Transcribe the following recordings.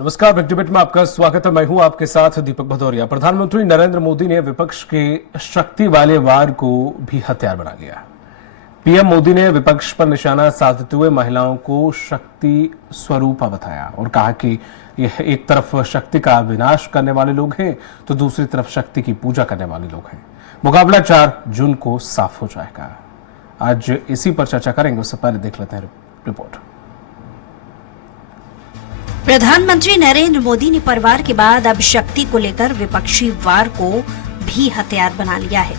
नमस्कार, big debate में आपका स्वागत है। मैं हूं आपके साथ दीपक भदौरिया। प्रधानमंत्री नरेंद्र मोदी ने विपक्ष के शक्ति वाले वार को भी हथियार बना लिया। पीएम मोदी ने विपक्ष पर निशाना साधते हुए महिलाओं को शक्ति स्वरूपा बताया और कहा कि यह एक तरफ शक्ति का विनाश करने वाले लोग हैं तो दूसरी तरफ शक्ति की पूजा करने वाले लोग हैं। मुकाबला 4 जून को साफ हो जाएगा। आज इसी पर चर्चा करेंगे। उससे पहले देख लेते हैं रिपोर्ट। प्रधानमंत्री नरेंद्र मोदी ने परिवार के बाद अब शक्ति को लेकर विपक्षी वार को भी हथियार बना लिया है।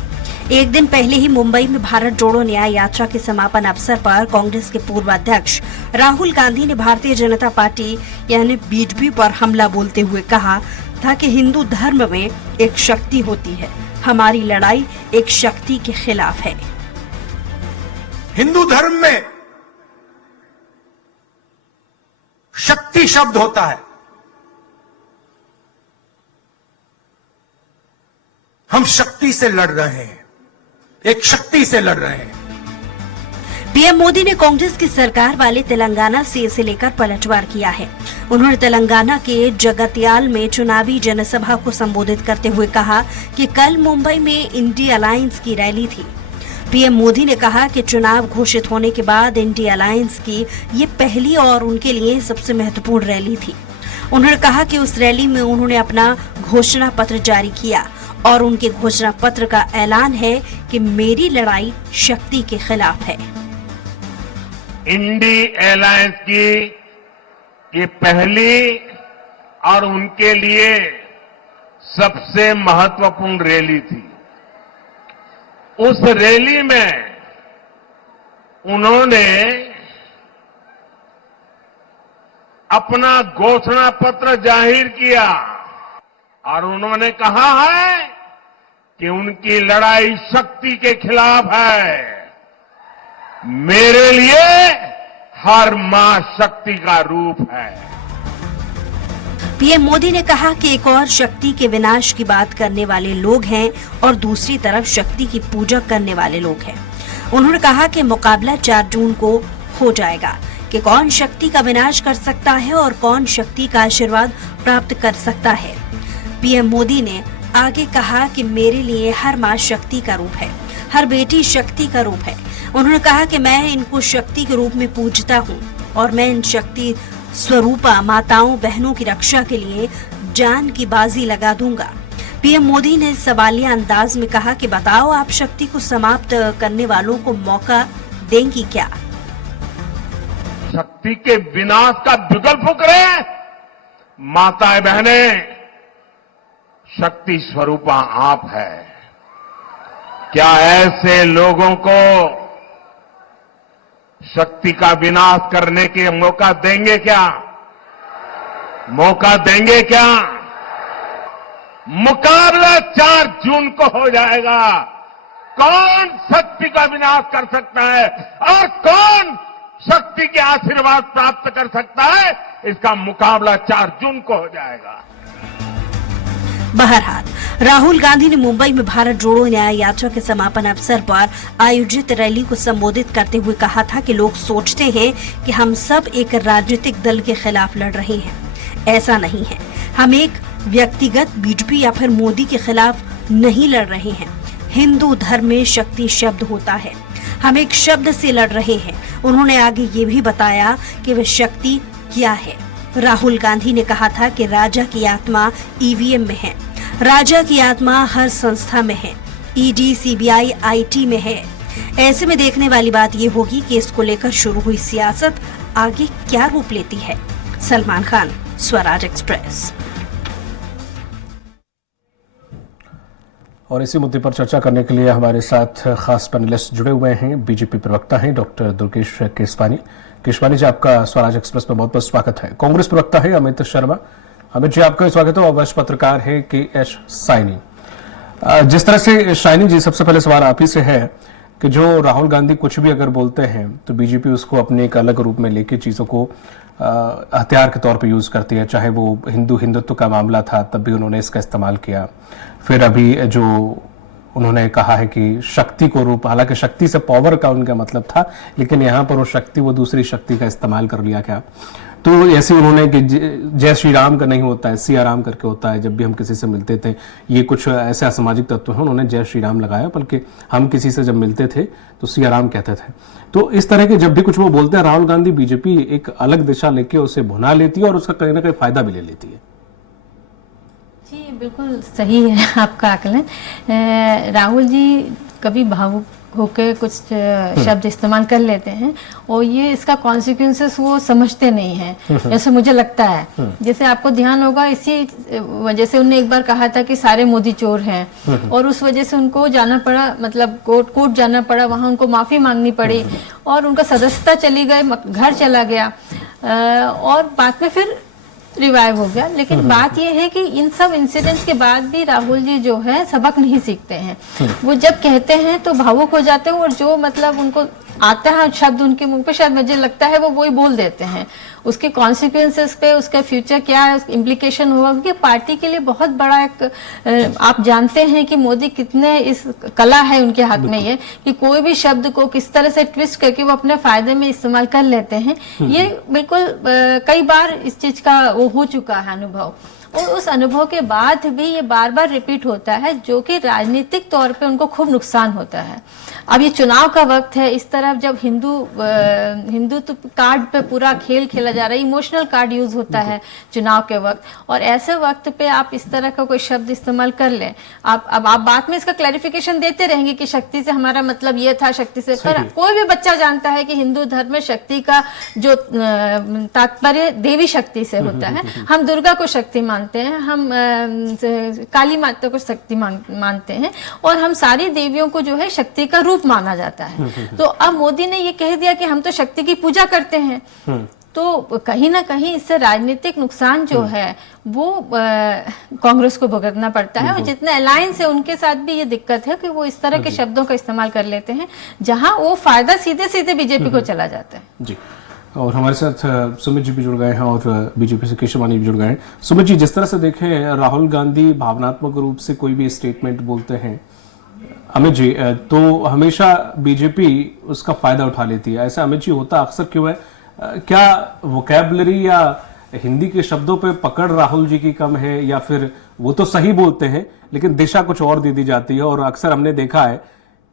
एक दिन पहले ही मुंबई में भारत जोड़ो न्याय यात्रा के समापन अवसर पर कांग्रेस के पूर्व अध्यक्ष राहुल गांधी ने भारतीय जनता पार्टी यानी बीजेपी पर हमला बोलते हुए कहा था कि हिंदू धर्म में एक शक्ति होती है, हमारी लड़ाई एक शक्ति के खिलाफ है। हिंदू धर्म में शक्ति शब्द होता है। हम शक्ति से लड़ रहे हैं, एक शक्ति से लड़ रहे हैं। पीएम मोदी ने कांग्रेस की सरकार वाले तेलंगाना से इसे लेकर पलटवार किया है। उन्होंने तेलंगाना के जगत्याल में चुनावी जनसभा को संबोधित करते हुए कहा कि कल मुंबई में इंडिया अलायंस की रैली थी। पीएम मोदी ने कहा कि चुनाव घोषित होने के बाद इंडिया अलायंस की ये पहली और उनके लिए सबसे महत्वपूर्ण रैली थी। उन्होंने कहा कि उस रैली में उन्होंने अपना घोषणा पत्र जारी किया और उनके घोषणा पत्र का ऐलान है कि मेरी लड़ाई शक्ति के खिलाफ है। इंडिया अलायंस की ये पहली और उनके लिए सबसे महत्वपूर्ण रैली थी। उस रैली में उन्होंने अपना घोषणा पत्र जाहिर किया और उन्होंने कहा है कि उनकी लड़ाई शक्ति के खिलाफ है। मेरे लिए हर मां शक्ति का रूप है। पीएम मोदी ने कहा कि एक और शक्ति के विनाश की बात करने वाले लोग हैं और दूसरी तरफ शक्ति की पूजा करने वाले लोग हैं। उन्होंने कहा कि मुकाबला 4 जून को हो जाएगा कि कौन शक्ति का विनाश कर सकता है और कौन शक्ति का आशीर्वाद प्राप्त कर सकता है। पीएम मोदी ने आगे कहा कि मेरे लिए हर मां शक्ति का रूप है, हर बेटी शक्ति का रूप है। उन्होंने कहा कि मैं इनको शक्ति के रूप में पूजता हूँ और मैं इन शक्ति स्वरूपा माताओं बहनों की रक्षा के लिए जान की बाजी लगा दूंगा। पीएम मोदी ने सवालिया अंदाज में कहा कि बताओ आप शक्ति को समाप्त करने वालों को मौका देंगी क्या? शक्ति के विनाश का बिगुल फूंक रहे हैं। माताएं बहनें, शक्ति स्वरूपा आप है। क्या ऐसे लोगों को शक्ति का विनाश करने के मौका देंगे क्या? मौका देंगे क्या? मुकाबला 4 जून को हो जाएगा। कौन शक्ति का विनाश कर सकता है और कौन शक्ति के आशीर्वाद प्राप्त कर सकता है, इसका मुकाबला 4 जून को हो जाएगा। बहरहाल राहुल गांधी ने मुंबई में भारत जोड़ो न्याय यात्रा के समापन अवसर पर आयोजित रैली को संबोधित करते हुए कहा था कि लोग सोचते हैं कि हम सब एक राजनीतिक दल के खिलाफ लड़ रहे हैं। ऐसा नहीं है। हम एक व्यक्तिगत बीजेपी या फिर मोदी के खिलाफ नहीं लड़ रहे हैं। हिंदू धर्म में शक्ति शब्द होता है, हम एक शब्द से लड़ रहे हैं। उन्होंने आगे ये भी बताया कि वह शक्ति क्या है। राहुल गांधी ने कहा था कि राजा की आत्मा ईवीएम में है, राजा की आत्मा हर संस्था में है, ईडी, सीबीआई, आईटी में है। ऐसे में देखने वाली बात ये होगी कि इसको लेकर शुरू हुई सियासत आगे क्या रूप लेती है। सलमान खान, स्वराज एक्सप्रेस। और इसी मुद्दे पर चर्चा करने के लिए हमारे साथ खास पैनलिस्ट जुड़े हुए हैं। बीजेपी प्रवक्ता हैं डॉक्टर दुर्गेश केसवानी। केशवानी जी, आपका स्वराज एक्सप्रेस में बहुत बहुत स्वागत है। कांग्रेस प्रवक्ता है अमित शर्मा। अमित जी, आपका स्वागत है। और वरिष्ठ पत्रकार है के.एस. साइनी। जिस तरह से शाइनी जी, सबसे पहले सवाल आप ही से है कि जो राहुल गांधी कुछ भी अगर बोलते हैं तो बीजेपी उसको अपने एक अलग रूप में लेके चीजों को हथियार के तौर पे यूज करती है। चाहे वो हिंदुत्व का मामला था तब भी उन्होंने इसका इस्तेमाल किया। फिर अभी जो उन्होंने कहा है कि शक्ति को रूप, हालांकि शक्ति से पावर का उनका मतलब था, लेकिन यहां पर वो शक्ति, वो दूसरी शक्ति का इस्तेमाल कर लिया क्या। तो ऐसे उन्होंने कि जय श्री राम का नहीं होता है, सिया राम करके होता है। जब भी हम किसी से मिलते थे, ये कुछ ऐसे असामाजिक तत्व हैं, उन्होंने जय श्री राम लगाया, बल्कि हम किसी से जब मिलते थे तो सिया राम कहते थे। तो इस तरह के जब भी कुछ वो बोलते हैं, राहुल गांधी, बीजेपी एक अलग दिशा लेके उसे भुना लेती है और उसका कहीं ना कहीं फायदा भी ले लेती है। जी बिल्कुल सही है आपका आकलन। राहुल जी कभी भावुक होकर कुछ शब्द इस्तेमाल कर लेते हैं और ये इसका कॉन्सिक्वेंसेस वो समझते नहीं हैं, जैसे मुझे लगता है। जैसे आपको ध्यान होगा, इसी वजह से उन्होंने एक बार कहा था कि सारे मोदी चोर हैं और उस वजह से उनको जाना पड़ा, मतलब कोर्ट जाना पड़ा, वहां उनको माफी मांगनी पड़ी और उनका सदस्यता चली गई, घर चला गया और बाद में फिर रिवाइव हो गया। लेकिन बात यह है कि इन सब इंसिडेंट्स के बाद भी राहुल जी जो है सबक नहीं सीखते हैं। वो जब कहते हैं तो भावुक हो जाते हैं और जो मतलब उनको आता है शब्द उनके मुंह पे, शायद मुझे लगता है वो वही बोल देते हैं। उसके कॉन्सिक्वेंसेस पे, उसका फ्यूचर क्या है, इम्प्लीकेशन होगा, क्योंकि पार्टी के लिए बहुत बड़ा एक, आप जानते हैं कि मोदी कितने, इस कला है उनके हाथ में ये कि कोई भी शब्द को किस तरह से ट्विस्ट करके वो अपने फायदे में इस्तेमाल कर लेते हैं। ये बिल्कुल कई बार इस चीज का वो हो चुका है अनुभव, और उस अनुभव के बाद भी ये बार बार रिपीट होता है, जो कि राजनीतिक तौर पे उनको खूब नुकसान होता है। अब ये चुनाव का वक्त है, इस तरफ जब हिंदुत्व कार्ड पे पूरा खेल खेला जा रहा है, इमोशनल कार्ड यूज होता है चुनाव के वक्त, और ऐसे वक्त पे आप इस तरह का कोई शब्द इस्तेमाल कर लें। अब आप बाद में इसका क्लैरिफिकेशन देते रहेंगे कि शक्ति से हमारा मतलब ये था, शक्ति से, पर कोई भी बच्चा जानता है कि हिंदू धर्म में शक्ति का जो तात्पर्य देवी शक्ति से होता है। हम दुर्गा को शक्ति मानते हैं, हम काली माता को शक्ति मानते हैं, और हम सारी देवियों को जो है शक्ति का रूप माना जाता है। तो अब मोदी ने ये कह दिया कि हम तो शक्ति की पूजा करते हैं, तो कहीं ना कहीं इससे राजनीतिक नुकसान जो है वो कांग्रेस को भुगतना पड़ता है। और जितने अलायंस है उनके साथ भी ये दिक्कत है कि वो इस तरह के शब्दों का इस्तेमाल कर लेते हैं जहां वो फायदा सीधे सीधे बीजेपी को चला जाता है। जी, और हमारे साथ सुमित जी भी जुड़ गए हैं और बीजेपी से केशव वानी भी जुड़ गए हैं। सुमित जी, जिस तरह से देखें, राहुल गांधी भावनात्मक रूप से कोई भी स्टेटमेंट बोलते हैं, अमित जी, तो हमेशा बीजेपी उसका फायदा उठा लेती है। ऐसा अमित जी होता अक्सर क्यों है? क्या वोकैबुलरी या हिंदी के शब्दों पे पकड़ राहुल जी की कम है, या फिर वो तो सही बोलते हैं लेकिन दिशा कुछ और दे दी जाती है? और अक्सर हमने देखा है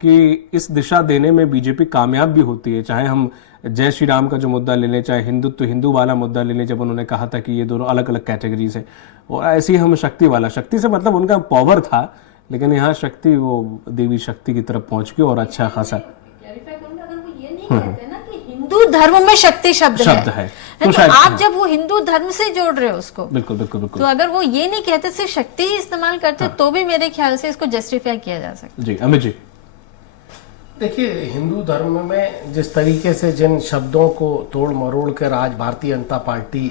कि इस दिशा देने में बीजेपी कामयाब भी होती है। चाहे हम जय श्री राम का जो मुद्दा ले लें, चाहे हिंदुत्व हिंदू वाला मुद्दा ले लें, जब उन्होंने कहा था कि ये दोनों अलग अलग कैटेगरीज है, और ऐसे ही हम शक्ति वाला, शक्ति से मतलब उनका पावर था, लेकिन यहाँ शक्ति वो देवी शक्ति की तरफ पहुंच गई और अच्छा खासा। हिंदू धर्म में शक्ति शब्द है। तो आप जब वो हिंदू धर्म से जोड़ रहे हो उसको, बिल्कुल बिल्कुल बिल्कुल, तो अगर वो ये नहीं कहते, सिर्फ शक्ति ही इस्तेमाल करते, तो भी मेरे ख्याल से इसको जस्टिफाई किया जा सकता है। जी, अमित जी, देखिए, हिंदू धर्म में जिस तरीके से जिन शब्दों को तोड़ मरोड़ कर आज भारतीय जनता पार्टी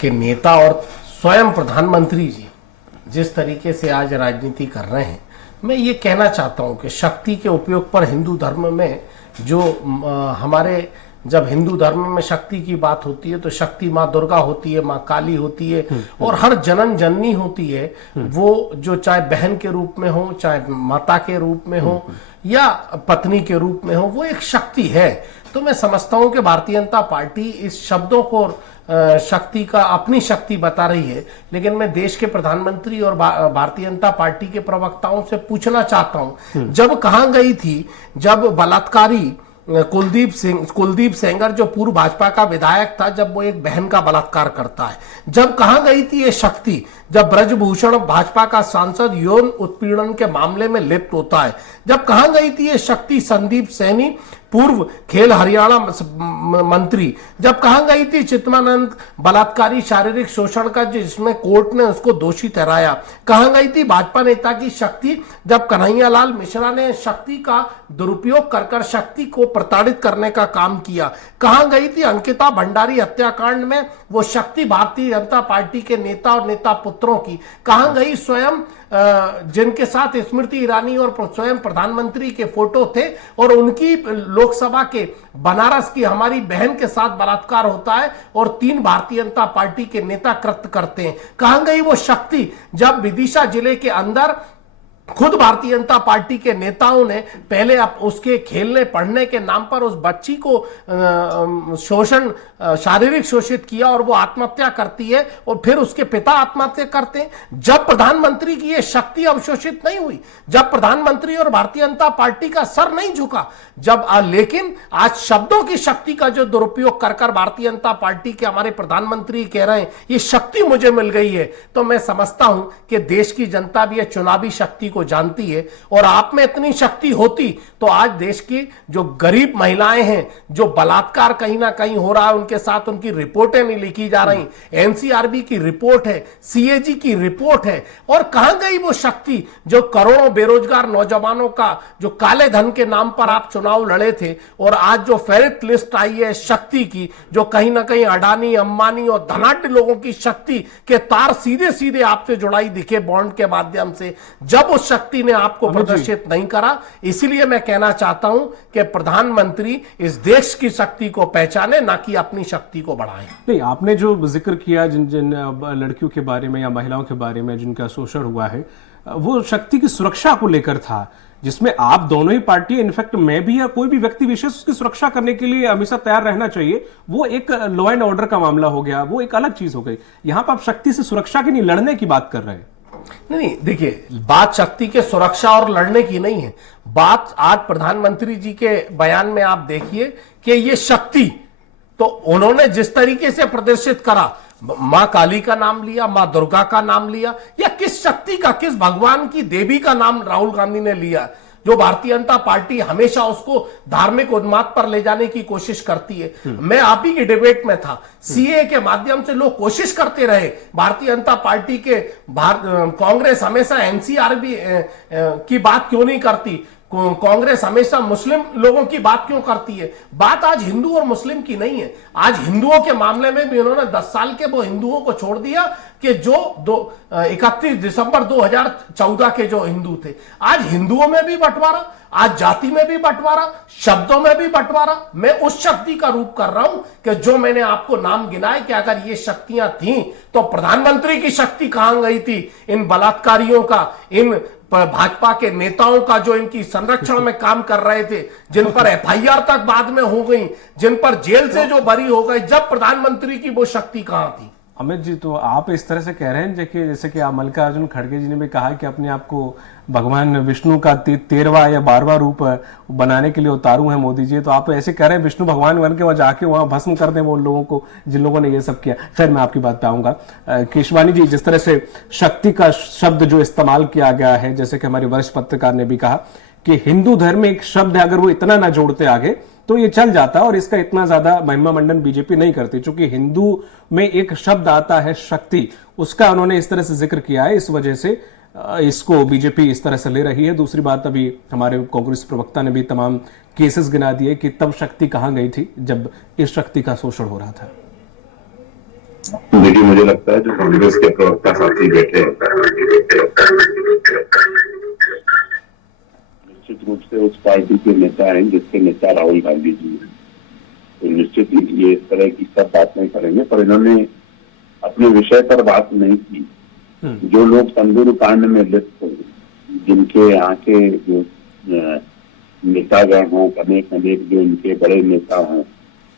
के नेता और स्वयं प्रधानमंत्री जी जिस तरीके से आज राजनीति कर रहे हैं, मैं ये कहना चाहता हूं कि शक्ति के उपयोग पर हिंदू धर्म में जो हमारे, जब हिंदू धर्म में शक्ति की बात होती है तो शक्ति माँ दुर्गा होती है, माँ काली होती है, और हर जनन जननी होती है। वो जो चाहे बहन के रूप में हो, चाहे माता के रूप में हो, या पत्नी के रूप में हो, वो एक शक्ति है। तो मैं समझता हूं कि भारतीय जनता पार्टी इस शब्दों को शक्ति का अपनी शक्ति बता रही है। लेकिन मैं देश के प्रधानमंत्री और भारतीय जनता पार्टी के प्रवक्ताओं से पूछना चाहता हूं, जब कहां गई थी, जब बलात्कारी कुलदीप सेंगर जो पूर्व भाजपा का विधायक था, जब वो एक बहन का बलात्कार करता है, जब कहां गई थी ये शक्ति, जब ब्रजभूषण भाजपा का सांसद यौन उत्पीड़न के मामले में लिप्त होता है, जब कहां गई थी ये शक्ति संदीप सैनी पूर्व खेल हरियाणा मंत्री, जब कहां गई थी चित्मानंद बलात्कारी शारीरिक शोषण का जिसमें कोर्ट ने उसको दोषी ठहराया, कहां गई थी भाजपा नेता की शक्ति जब कन्हैयालाल मिश्रा ने शक्ति का दुरुपयोग कर शक्ति को प्रताड़ित करने का काम किया, कहां गई थी अंकिता भंडारी हत्याकांड में वो शक्ति भारतीय जनता पार्टी के नेता और नेता पुत्रों की, कहां गई स्वयं जिनके साथ स्मृति ईरानी और स्वयं प्रधानमंत्री के फोटो थे, और उनकी लोकसभा के बनारस की हमारी बहन के साथ बलात्कार होता है और 3 भारतीय जनता पार्टी के नेता कृत्य करते हैं। कहां गई वो शक्ति जब विदिशा जिले के अंदर खुद भारतीय जनता पार्टी के नेताओं ने पहले अब उसके खेलने पढ़ने के नाम पर उस बच्ची को शोषण, शारीरिक शोषित किया और वो आत्महत्या करती है, और फिर उसके पिता आत्महत्या करते हैं। जब प्रधानमंत्री की ये शक्ति अवशोषित नहीं हुई, जब प्रधानमंत्री और भारतीय जनता पार्टी का सर नहीं झुका, जब लेकिन आज शब्दों की शक्ति का जो दुरुपयोग कर कर भारतीय जनता पार्टी के हमारे प्रधानमंत्री कह रहे हैं ये शक्ति मुझे मिल गई है, तो मैं समझता हूं कि देश की जनता भी ये चुनावी शक्ति को जानती है। और आप में इतनी शक्ति होती तो आज देश की जो गरीब महिलाएं हैं, जो बलात्कार कहीं ना कहीं हो रहा है उनके साथ, उनकी रिपोर्टें नहीं लिखी जा रही, एनसीआरबी की रिपोर्ट है, सीएजी की रिपोर्ट है, और कहां गई वो शक्ति जो करोड़ों बेरोजगार नौजवानों का जो काले धन के नाम पर आप चुनाव लड़े थे, और आज जो फेरिट लिस्ट आई है शक्ति की, जो कहीं ना कहीं अडानी, अंबानी और धनाढ्य लोगों की शक्ति के तार सीधे सीधे आपसे जुड़ाई दिखे बॉन्ड के माध्यम से, जब उस शक्ति ने आपको प्रदर्शित नहीं करा। इसीलिए मैं कहना चाहता हूं कि प्रधानमंत्री इस देश की शक्ति को पहचाने, ना कि अपनी शक्ति को बढ़ाए। नहीं, आपने जो जिक्र किया जिन जिन लड़कियों के बारे में या महिलाओं के बारे में जिनका शोषण हुआ है, वो शक्ति की सुरक्षा को लेकर था, जिसमें आप दोनों ही पार्टी, इनफैक्ट मैं भी या कोई भी व्यक्ति विशेष उसकी सुरक्षा करने के लिए हमेशा तैयार रहना चाहिए। वो एक लॉ एंड ऑर्डर का मामला हो गया, वो एक अलग चीज हो गई। यहां पर आप शक्ति से सुरक्षा की नहीं, लड़ने की बात कर रहे हैं। नहीं, देखिए, बात शक्ति के सुरक्षा और लड़ने की नहीं है। बात आज प्रधानमंत्री जी के बयान में आप देखिए कि ये शक्ति तो उन्होंने जिस तरीके से प्रदर्शित करा, मां काली का नाम लिया, मां दुर्गा का नाम लिया, या किस शक्ति का, किस भगवान की देवी का नाम राहुल गांधी ने लिया, जो भारतीय जनता पार्टी हमेशा उसको धार्मिक उन्माद पर ले जाने की कोशिश करती है। मैं आप ही के डिबेट में था, सीए के माध्यम से लोग कोशिश करते रहे, भारतीय जनता पार्टी के कांग्रेस हमेशा एनसीआरबी की बात क्यों नहीं करती, कांग्रेस हमेशा मुस्लिम लोगों की बात क्यों करती है। बात आज हिंदू और मुस्लिम की नहीं है। आज हिंदुओं के मामले में भी उन्होंने 10 साल के वो हिंदुओं को छोड़ दिया कि जो 31 दिसंबर 2014 के जो हिंदू थे। आज हिंदुओं में भी बंटवारा, आज जाति में भी बंटवारा, शब्दों में भी बंटवारा। मैं उस शक्ति का रूप कर रहा हूं कि जो मैंने आपको नाम गिनाए कि अगर ये शक्तियां थीं तो प्रधानमंत्री की शक्ति कहां गई थी, इन बलात्कारियों का, इन भाजपा के नेताओं का जो इनकी संरक्षण में काम कर रहे थे, जिन पर एफआईआर तक बाद में हो गई, जिन पर जेल से जो बरी हो गए, जब प्रधानमंत्री की वो शक्ति कहां थी। अमित जी, तो आप इस तरह से कह रहे हैं जैसे कि मल्लिकार्जुन खड़गे जी ने भी कहा कि अपने आप को भगवान विष्णु का 13वां या 12वां रूप बनाने के लिए उतारू है मोदी जी, तो आप ऐसे कह रहे हैं विष्णु भगवान बन के वहां जाके वहां भस्म कर दें वो लोगों को जिन लोगों ने ये सब किया। खैर, मैं आपकी बात पे आऊंगा। केशवानी जी, जिस तरह से शक्ति का शब्द जो इस्तेमाल किया गया है, जैसे कि हमारे वरिष्ठ पत्रकार ने भी कहा कि हिंदू धर्म में एक शब्द है, अगर वो इतना ना जोड़ते आगे तो ये चल जाता, और इसका इतना ज्यादा महिमा मंडन बीजेपी नहीं करती। चूंकि हिंदू में एक शब्द आता है शक्ति, उसका उन्होंने इस तरह से जिक्र किया है, इस वजह से इसको बीजेपी इस तरह से ले रही है। दूसरी बात, अभी हमारे कांग्रेस प्रवक्ता ने भी तमाम केसेस गिना दिए कि तब शक्ति कहां गई थी जब इस शक्ति का शोषण हो रहा था। देखिए, मुझे लगता है जो कांग्रेस के प्रवक्ता साथी बैठे निश्चित रूप से उस पार्टी के नेता हैं जिसके नेता राहुल गांधी जी हैं, तो निश्चित ही ये इस तरह की सब बातें करेंगे, पर इन्होंने अपने विषय पर बात नहीं की। जो लोग तंदूर कांड में लिप्त हो, जिनके यहाँ के जो नेतागण हों, अनेक अनेक जो इनके बड़े नेता हों,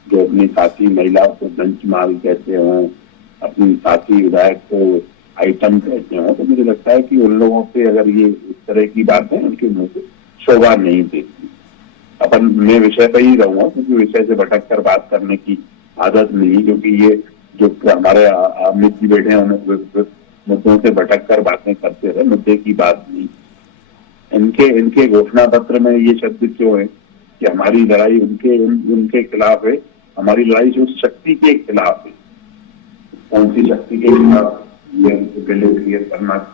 जो अपनी साथी महिलाओं को बेंच मार्क कहते हों, अपनी साथी विधायक को आइटम कहते हों, तो मुझे लगता है कि उन लोगों से अगर ये इस तरह की बातें उनके मुंह से शोभा नहीं देती। मैं विषय पर ही रहूंगा, क्योंकि विषय से भटक कर बात करने की आदत नहीं, क्योंकि ये जो हमारे अमित जी बैठे हैं उन्हें मुद्दों से भटक कर बातें करते रहे, मुद्दे की बात नहीं। इनके घोषणा पत्र में ये शब्द क्यों है कि हमारी लड़ाई उनके खिलाफ है, हमारी लड़ाई जो शक्ति के खिलाफ है। कौन सी शक्ति के खिलाफ, ये पहले क्लियर करना।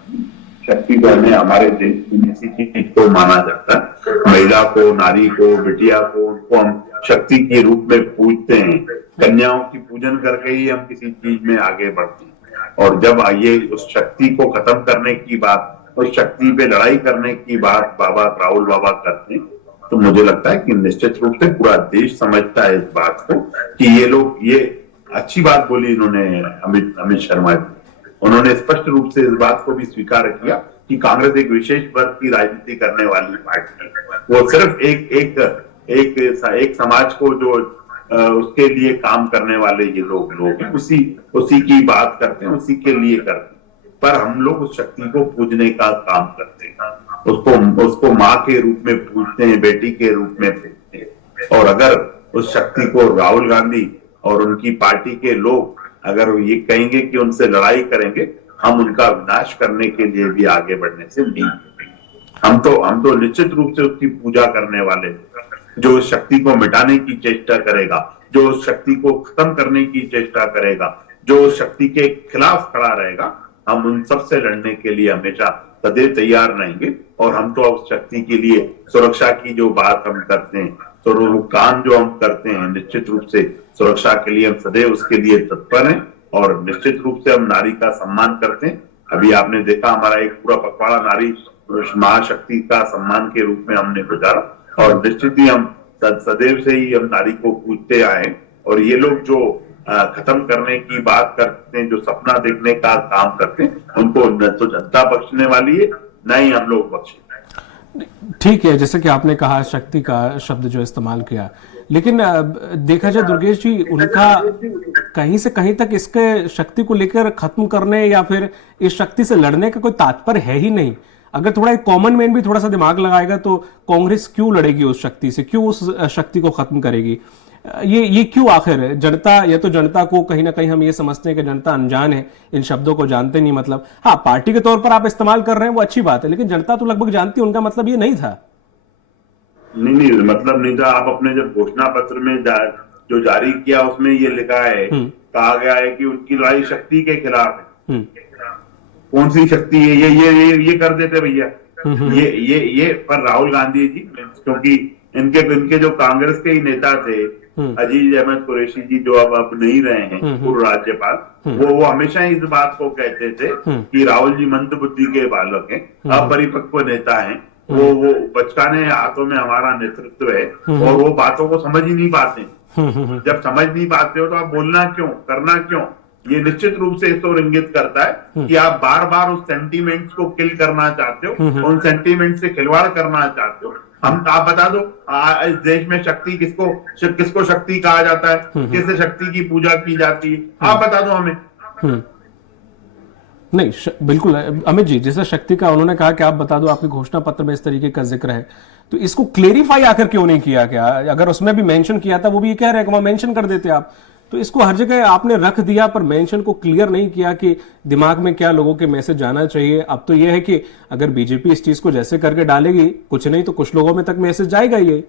शक्ति तो हमें हमारे देश की किसी चीज को माना जाता है, महिला को, नारी को, बिटिया को, उनको हम शक्ति के रूप में पूजते हैं। कन्याओं की पूजन करके ही हम किसी चीज में आगे बढ़ते हैं। और जब आइए उस शक्ति को खत्म करने की बात, उस शक्ति पे लड़ाई करने की बात राहुल बाबा करते हैं, तो मुझे लगता है कि निश्चित रूप से पूरा देश समझता है इस बात को कि ये लोग, ये अच्छी बात बोली इन्होंने अमित शर्मा जी, उन्होंने स्पष्ट रूप से इस बात को भी स्वीकार किया कि कांग्रेस एक विशेष वर्ग की राजनीति करने वाली पार्टी है। वो सिर्फ एक समाज को जो उसके लिए काम करने वाले ये लोग हैं, उसी की बात करते हैं, उसी के लिए करते हैं। पर हम लोग उस शक्ति को पूजने का काम करते हैं, उसको माँ के रूप में पूजते हैं, बेटी के रूप में पूजते हैं। और अगर उस शक्ति को राहुल गांधी और उनकी पार्टी के लोग अगर ये कहेंगे कि उनसे लड़ाई करेंगे, हम उनका विनाश करने के लिए भी आगे बढ़ने से नहीं। हम तो निश्चित रूप से उसकी पूजा करने वाले, जो उस शक्ति को मिटाने की चेष्टा करेगा, जो उस शक्ति को खत्म करने की चेष्टा करेगा, जो उस शक्ति के खिलाफ खड़ा रहेगा, हम उन सब से लड़ने के लिए हमेशा सदैव तैयार रहेंगे। और हम तो उस शक्ति के लिए सुरक्षा की जो बात हम करते हैं, तो वो काम जो हम करते हैं, निश्चित रूप से सुरक्षा के लिए हम सदैव उसके लिए तत्पर हैं। और निश्चित रूप से हम नारी का सम्मान करते हैं। अभी आपने देखा हमारा एक पूरा पखवाड़ा नारी महाशक्ति का सम्मान के रूप में हमने गुजारा, और निश्चित ही हम सदैव से ही हम नारी को पूजते आए। और ये लोग जो खत्म करने की बात करते हैं, जो सपना देखने का काम करते हैं, उनको न तो जनता बख्शने वाली है, न ही हम लोग बख्शे। ठीक है, जैसे कि आपने कहा शक्ति का शब्द जो इस्तेमाल किया, लेकिन देखा जाए दुर्गेश जी, उनका कहीं से कहीं तक इसके शक्ति को लेकर खत्म करने या फिर इस शक्ति से लड़ने का कोई तात्पर्य है ही नहीं। अगर थोड़ा एक कॉमन मैन भी थोड़ा सा दिमाग लगाएगा तो कांग्रेस क्यों लड़ेगी उस शक्ति से, क्यों उस शक्ति को खत्म करेगी? ये क्यों आखिर है? जनता, या तो जनता को कहीं ना कहीं हम ये समझते हैं कि जनता अनजान है, इन शब्दों को जानते नहीं। मतलब हाँ, पार्टी के तौर पर आप इस्तेमाल कर रहे हैं वो अच्छी बात है, लेकिन जनता तो लगभग जानती है उनका मतलब ये नहीं था। नहीं, मतलब नहीं था। आप अपने जब घोषणा पत्र में जो जारी किया उसमें ये लिखा है, कहा गया है कि उनकी लड़ाई शक्ति के खिलाफ है। कौन सी शक्ति है? ये कर देते भैया। ये पर राहुल गांधी जी, क्योंकि इनके जो कांग्रेस के ही नेता थे, अजीज अहमद कुरैशी जी, जो अब नहीं रहे हैं पूर्व राज्यपाल, वो हमेशा इस बात को कहते थे कि राहुल जी मंद बुद्धि के बालक हैं, अपरिपक्व नेता हैं, वो बचकाने हाथों में हमारा नेतृत्व है, और वो बातों को समझ ही नहीं पाते। जब समझ नहीं पाते हो तो आप बोलना क्यों, करना क्यों? ये निश्चित रूप से इसको इंगित करता है कि आप बार बार उस सेंटीमेंट्स को किल करना चाहते हो, उन सेंटीमेंट से खिलवाड़ करना चाहते हो। आप बता दो, इस देश में शक्ति किसको शक्ति कहा जाता है, किस शक्ति की पूजा की जाती है? आप बता दो हमें। नहीं, बिल्कुल अमित जी, जैसे शक्ति का उन्होंने कहा कि आप बता दो, आपके घोषणा पत्र में इस तरीके का जिक्र है, तो इसको क्लेरिफाई आकर क्यों नहीं किया? क्या अगर उसमें भी मेंशन किया था, वो भी ये कह रहे हैं कि वहां मेंशन कर देते आप, तो इसको हर जगह आपने रख दिया पर मेंशन को क्लियर नहीं किया कि दिमाग में क्या लोगों के मैसेज जाना चाहिए। अब तो ये है कि अगर बीजेपी इस चीज को जैसे करके डालेगी, कुछ नहीं तो कुछ लोगों में तक मैसेज जाएगा। ये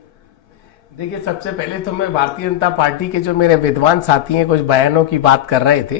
देखिए, सबसे पहले तो मैं भारतीय जनता पार्टी के जो मेरे विद्वान साथी हैं कुछ बयानों की बात कर रहे थे,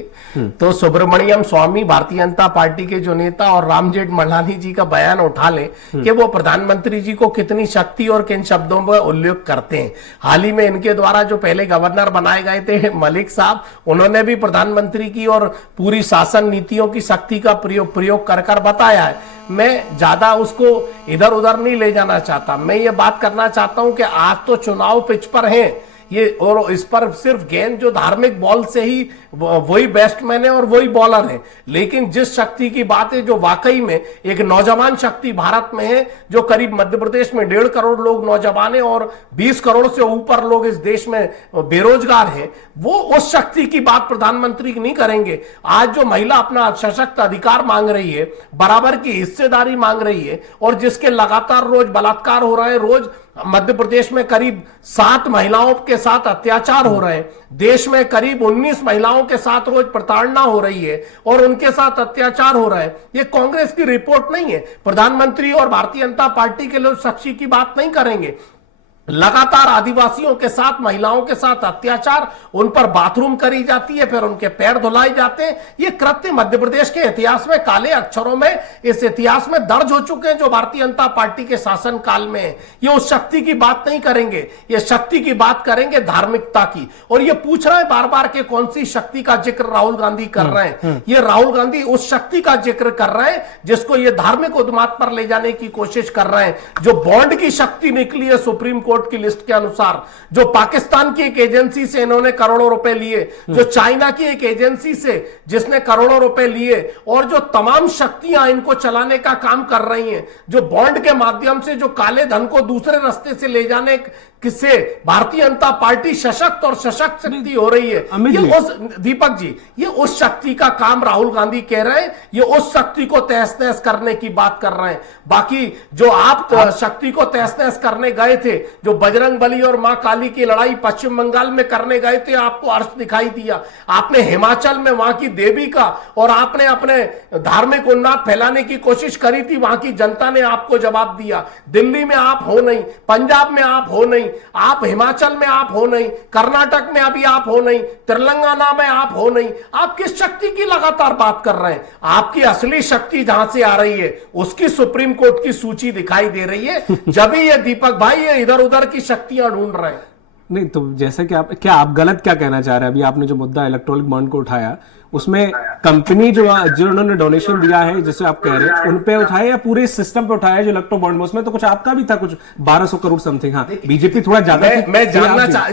तो सुब्रमण्यम स्वामी भारतीय जनता पार्टी के जो नेता और राम जेठमलानी जी का बयान उठा लें कि वो प्रधानमंत्री जी को कितनी शक्ति और किन शब्दों में उल्लेख करते हैं। हाल ही में इनके द्वारा जो पहले गवर्नर बनाए गए थे मलिक साहब, उन्होंने भी प्रधानमंत्री की और पूरी शासन नीतियों की शक्ति का प्रयोग कर बताया है। मैं ज्यादा उसको इधर उधर नहीं ले जाना चाहता। मैं ये बात करना चाहता हूं कि आज तो चुनाव पिच पर है ये, और इस पर सिर्फ गेंद जो धार्मिक बॉल से ही वही बैट्समैन है और वही बॉलर है, लेकिन जिस शक्ति की बात है जो वाकई में एक नौजवान शक्ति भारत में है, जो करीब मध्य प्रदेश में 1.5 करोड़ लोग नौजवान हैं और 20 करोड़ से ऊपर लोग इस देश में बेरोजगार हैं, वो उस शक्ति की बात प्रधानमंत्री नहीं करेंगे। आज जो महिला अपना सशक्त अधिकार मांग रही है, बराबर की हिस्सेदारी मांग रही है, और जिसके लगातार रोज बलात्कार हो रहे हैं, रोज मध्य प्रदेश में करीब 7 महिलाओं के साथ अत्याचार हो रहे हैं, देश में करीब 19 महिलाओं के साथ रोज प्रताड़ना हो रही है और उनके साथ अत्याचार हो रहा है। ये कांग्रेस की रिपोर्ट नहीं है। प्रधानमंत्री और भारतीय जनता पार्टी के लोग शक्ति की बात नहीं करेंगे। लगातार आदिवासियों के साथ, महिलाओं के साथ अत्याचार, उन पर बाथरूम करी जाती है, फिर उनके पैर धुलाए जाते हैं। ये कृत्य मध्य प्रदेश के इतिहास में काले अक्षरों में इस इतिहास में दर्ज हो चुके हैं जो भारतीय जनता पार्टी के शासन काल में है। ये उस शक्ति की बात नहीं करेंगे, ये शक्ति की बात करेंगे धार्मिकता की। और ये पूछ रहे हैं बार बार के कौन सी शक्ति का जिक्र राहुल गांधी कर रहे हैं। ये राहुल गांधी उस शक्ति का जिक्र कर रहे हैं जिसको ये धार्मिक उन्माद पर ले जाने की कोशिश कर रहे हैं। जो बॉन्ड की शक्ति निकली है सुप्रीम कोर्ट कोर्ट की लिस्ट के अनुसार, जो पाकिस्तान की एक एजेंसी से इन्होंने करोड़ों रुपए लिए, जो चाइना की एक एजेंसी से जिसने करोड़ों रुपए लिए, और जो तमाम शक्तियां इनको चलाने का काम कर रही हैं, जो बॉन्ड के माध्यम से जो काले धन को दूसरे रास्ते से ले जाने किससे भारतीय जनता पार्टी सशक्त और सशक्त शक्ति हो रही है, ये उस दीपक जी, ये उस शक्ति का काम राहुल गांधी कह रहे हैं, ये उस शक्ति को तहस नहस करने की बात कर रहे हैं। बाकी जो आप शक्ति को तहस नहस करने गए थे, जो बजरंग बली और मां काली की लड़ाई पश्चिम बंगाल में करने गए थे, आपको अर्थ दिखाई दिया। आपने हिमाचल में वहां की देवी का और आपने अपने धार्मिक उन्माद फैलाने की कोशिश करी थी, वहां की जनता ने आपको जवाब दिया। दिल्ली में आप हो नहीं, पंजाब में आप हो नहीं, आप हिमाचल में आप हो नहीं, कर्नाटक में अभी आप हो नहीं, तेलंगाना में आप हो नहीं। आप किस शक्ति की लगातार बात कर रहे हैं? आपकी असली शक्ति जहां से आ रही है उसकी सुप्रीम कोर्ट की सूची दिखाई दे रही है, जब ये दीपक भाई ये इधर उधर की शक्तियां ढूंढ रहे हैं। नहीं तो जैसे कि आप गलत क्या कहना चाह रहे हैं? अभी आपने जो मुद्दा इलेक्ट्रॉनिक बॉन्ड को उठाया, उसमें कंपनी जो उन्होंने डोनेशन दिया है, जैसे आप कह रहे हैं, उन पे उठाया या पूरे सिस्टम पे उठाया जो इलेक्ट्रो बॉन्ड में? उसमें तो कुछ आपका भी था, कुछ 1200 करोड़ समथिंग। हाँ, बीजेपी थोड़ा ज्यादा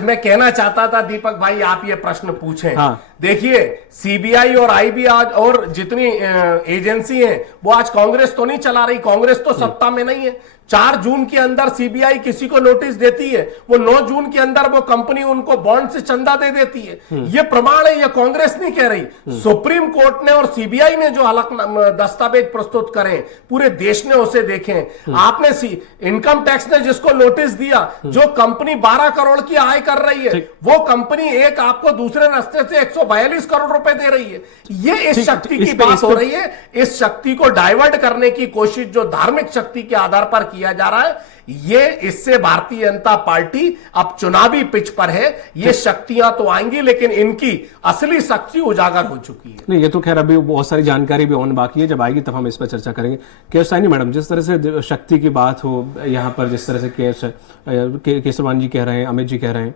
मैं कहना चाहता था दीपक भाई, आप ये प्रश्न पूछें। हाँ। देखिए, सीबीआई और आईबी आज और जितनी एजेंसी हैं वो आज कांग्रेस तो नहीं चला रही, कांग्रेस तो सत्ता में नहीं है। 4 जून के अंदर सीबीआई किसी को नोटिस देती है, वो 9 जून के अंदर वो कंपनी उनको बॉन्ड से चंदा दे देती है। ये प्रमाण है, ये कांग्रेस नहीं कह रही। सुप्रीम कोर्ट ने और सीबीआई ने जो अलग दस्तावेज प्रस्तुत करे, पूरे देश ने उसे देखे। आपने इनकम टैक्स ने जिसको नोटिस दिया, जो कंपनी 12 करोड़ की आय कर रही है, वो कंपनी एक आपको दूसरे रास्ते से 142 करोड़ रुपए दे रही है। ये इस शक्ति की बात हो रही है। इस शक्ति को डाइवर्ट करने की कोशिश जो धार्मिक शक्ति के आधार पर किया जा रहा है, ये इससे भारतीय जनता पार्टी अब चुनावी पिच पर है। ये शक्तियां तो आएंगी, लेकिन इनकी असली शक्ति उजागर हो चुकी है। नहीं, ये तो खैर अभी बहुत सारी जानकारी भी ऑन बाकी है, जब आएगी तब हम इस पर चर्चा करेंगे। केशवानी मैडम, जिस तरह से शक्ति की बात हो यहाँ पर, जिस तरह से केशवान जी कह रहे हैं, अमित जी कह रहे हैं,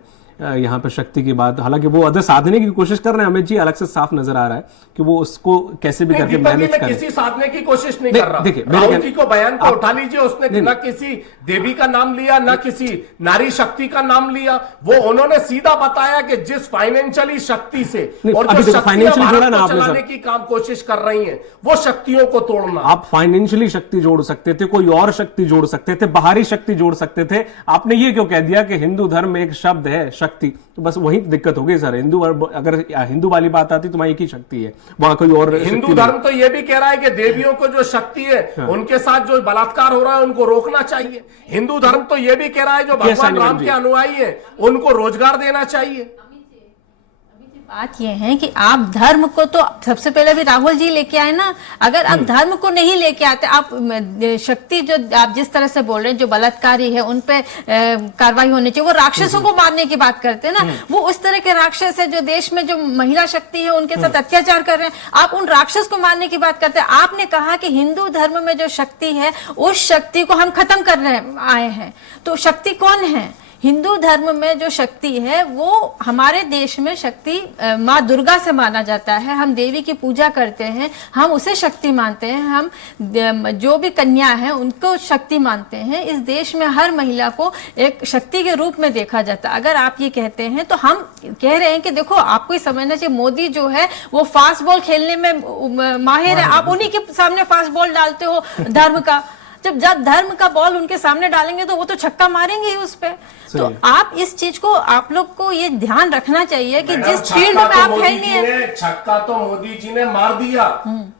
यहाँ पर शक्ति की बात, हालांकि वो अदर साधने की कोशिश कर रहे हैं, अमित जी अलग से साफ नजर आ रहा है कि वो उसको कैसे भी करके मैनेज करें। किसी साधने की कोशिश नहीं कर रहा। देखिए, राहुल जी को बयान को उठा लीजिए, उसने न किसी देवी का नाम लिया, न किसी नारी शक्ति का नाम लिया। वो उन्होंने सीधा बताया कि जिस फाइनेंशियली शक्ति से और जो शक्तियां भारत को चलाने की काम कोशिश कर रही हैं, वो शक्तियों को तोड़ना। आप फाइनेंशियली शक्ति जोड़ सकते थे, कोई और शक्ति जोड़ सकते थे, बाहरी शक्ति जोड़ सकते थे। आपने ये क्यों कह दिया कि हिंदू धर्म में एक शब्द है शक्ति? तो बस वही दिक्कत हो गई सर। अगर हिंदू वाली बात आती तो वहां एक ही शक्ति है, वहां कोई और। हिंदू धर्म तो यह भी कह रहा है कि देवियों को जो शक्ति है, उनके साथ जो बलात्कार हो रहा है उनको रोकना चाहिए। हिंदू धर्म तो यह भी कह रहा है जो भगवान राम के अनुयायी है उनको रोजगार देना चाहिए। बात यह है कि आप धर्म को तो सबसे पहले भी राहुल जी लेके आए ना। अगर आप धर्म को नहीं लेके आते, आप शक्ति जो आप जिस तरह से बोल रहे हैं, जो बलात्कारी है उन पे कार्रवाई होनी चाहिए, वो राक्षसों को मारने की बात करते हैं ना। वो उस तरह के राक्षस है जो देश में जो महिला शक्ति है उनके साथ अत्याचार कर रहे हैं, आप उन राक्षस को मारने की बात करते हैं। आपने कहा कि हिंदू धर्म में जो शक्ति है उस शक्ति को हम खत्म करने आए हैं। तो शक्ति कौन है? हिंदू धर्म में जो शक्ति है वो हमारे देश में शक्ति माँ दुर्गा से माना जाता है। हम देवी की पूजा करते हैं, हम उसे शक्ति मानते हैं। हम जो भी कन्या है उनको शक्ति मानते हैं। इस देश में हर महिला को एक शक्ति के रूप में देखा जाता है। अगर आप ये कहते हैं तो हम कह रहे हैं कि देखो, आपको ये समझना चाहिए, मोदी जो है वो फास्ट बॉल खेलने में माहिर है। आप उन्हीं के सामने फास्ट बॉल डालते हो धर्म का। जब धर्म का बॉल उनके सामने डालेंगे तो वो तो छक्का मारेंगे ही उस पे। तो आप इस चीज को, आप लोग को ये ध्यान रखना चाहिए कि जिस फील्ड में आप खेलनी है। छक्का तो मोदी जी ने मार दिया,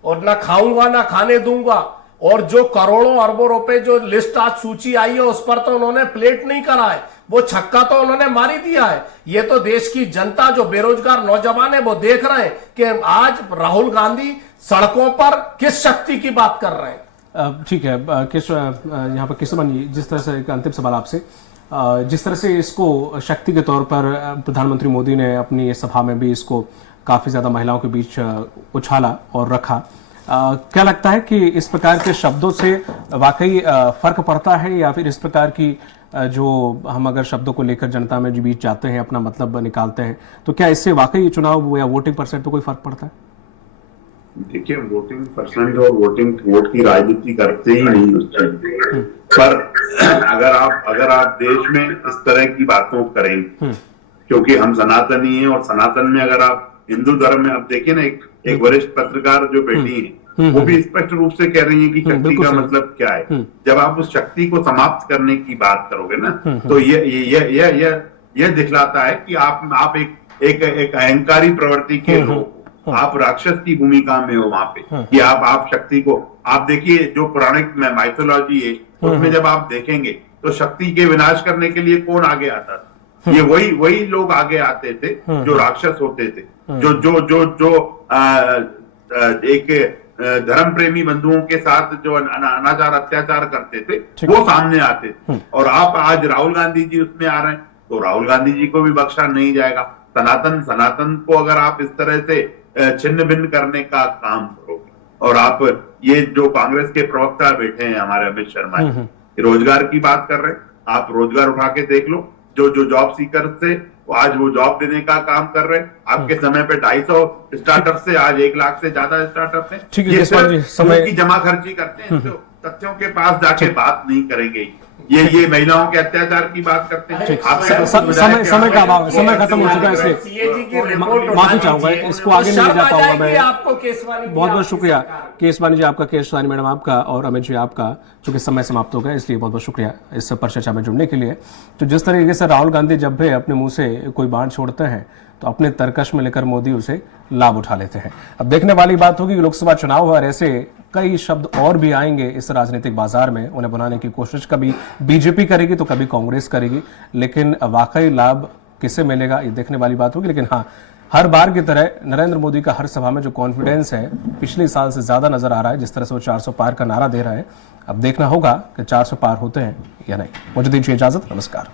और ना खाऊंगा ना खाने दूंगा। और जो करोड़ों अरबों रुपए जो लिस्ट आज सूची आई है उस पर तो उन्होंने प्लेट नहीं करा है, वो छक्का तो उन्होंने मार ही दिया है। ये तो देश की जनता जो बेरोजगार नौजवान है वो देख रहे हैं कि आज राहुल गांधी सड़कों पर किस शक्ति की बात कर रहे हैं। ठीक है, यहाँ पर किशोरमन जी, जिस तरह से एक अंतिम सवाल आपसे, जिस तरह से इसको शक्ति के तौर पर प्रधानमंत्री मोदी ने अपनी सभा में भी इसको काफ़ी ज़्यादा महिलाओं के बीच उछाला और रखा, क्या लगता है कि इस प्रकार के शब्दों से वाकई फर्क पड़ता है, या फिर इस प्रकार की जो हम अगर शब्दों को लेकर जनता में जो बीच जाते हैं, अपना मतलब निकालते हैं, तो क्या इससे वाकई चुनाव या वोटिंग परसेंट पर कोई फर्क पड़ता है? देखिए, वोटिंग परसेंट और वोट की राजनीति करते ही नहीं उस चीज पर अगर आप देश में इस तरह की बातों करें, क्योंकि हम सनातनी हैं और सनातन में अगर आप हिंदू धर्म में आप देखिए ना, एक वरिष्ठ पत्रकार जो बेटी है वो भी स्पष्ट रूप से कह रही है कि शक्ति का मतलब क्या है। जब आप उस शक्ति को समाप्त करने की बात करोगे ना, तो ये दिखलाता है कि आप एक अहंकारी प्रवृत्ति के लोग, आप राक्षस की भूमिका में हो वहां पे, कि आप शक्ति को, आप देखिए जो पौराणिक माइथोलॉजी है उसमें जब आप देखेंगे तो शक्ति के विनाश करने के लिए कौन आगे आता था? ये वही लोग आगे आते थे जो राक्षस होते थे, जो एक धर्म प्रेमी बंधुओं के साथ जो अनाचार अत्याचार करते थे वो सामने आते थे। और आप आज राहुल गांधी जी उसमें आ रहे हैं, तो राहुल गांधी जी को भी बख्शा नहीं जाएगा। सनातन को अगर आप इस तरह से छिन्न भिन्न करने का काम करोगे, और आप ये जो कांग्रेस के प्रवक्ता बैठे हैं हमारे अमित शर्मा जी, रोजगार की बात कर रहे हैं, आप रोजगार उठा के देख लो, जो जॉब सीकर थे आज वो जॉब देने का काम कर रहे हैं। आपके समय पे 250 स्टार्टअप से आज 1 लाख से ज्यादा स्टार्टअप है। ये समय की जमा खर्ची करते हैं, तो तथ्यों के पास जाके बात नहीं करेंगे। ये महिलाओं के अत्याचार की बात करते हैं। समय का अभाव है, समय खत्म हो चुका है, इसलिए माफी चाहूंगा, इसको आगे नहीं ले जा पाऊंगा मैं। बहुत बहुत शुक्रिया केसवानी जी आपका, केसवानी मैडम आपका, और अमित जी आपका। चूंकि समय समाप्त हो गया इसलिए बहुत बहुत शुक्रिया इस पर चर्चा में जुड़ने के लिए। तो जिस तरीके से राहुल गांधी जब भी अपने मुंह से कोई बात छोड़ते हैं तो अपने तर्कश में लेकर मोदी उसे लाभ उठा लेते हैं। अब देखने वाली बात होगी कि लोकसभा चुनाव और ऐसे कई शब्द और भी आएंगे इस राजनीतिक बाजार में, उन्हें बनाने की कोशिश कभी बीजेपी करेगी तो कभी कांग्रेस करेगी, लेकिन वाकई लाभ किसे मिलेगा ये देखने वाली बात होगी। लेकिन हाँ, हर बार की तरह नरेंद्र मोदी का हर सभा में जो कॉन्फिडेंस है पिछले साल से ज्यादा नजर आ रहा है। जिस तरह से वो 400 पार का नारा दे रहा है, अब देखना होगा कि 400 पार होते हैं या नहीं। मुझे दीजिए इजाजत, नमस्कार।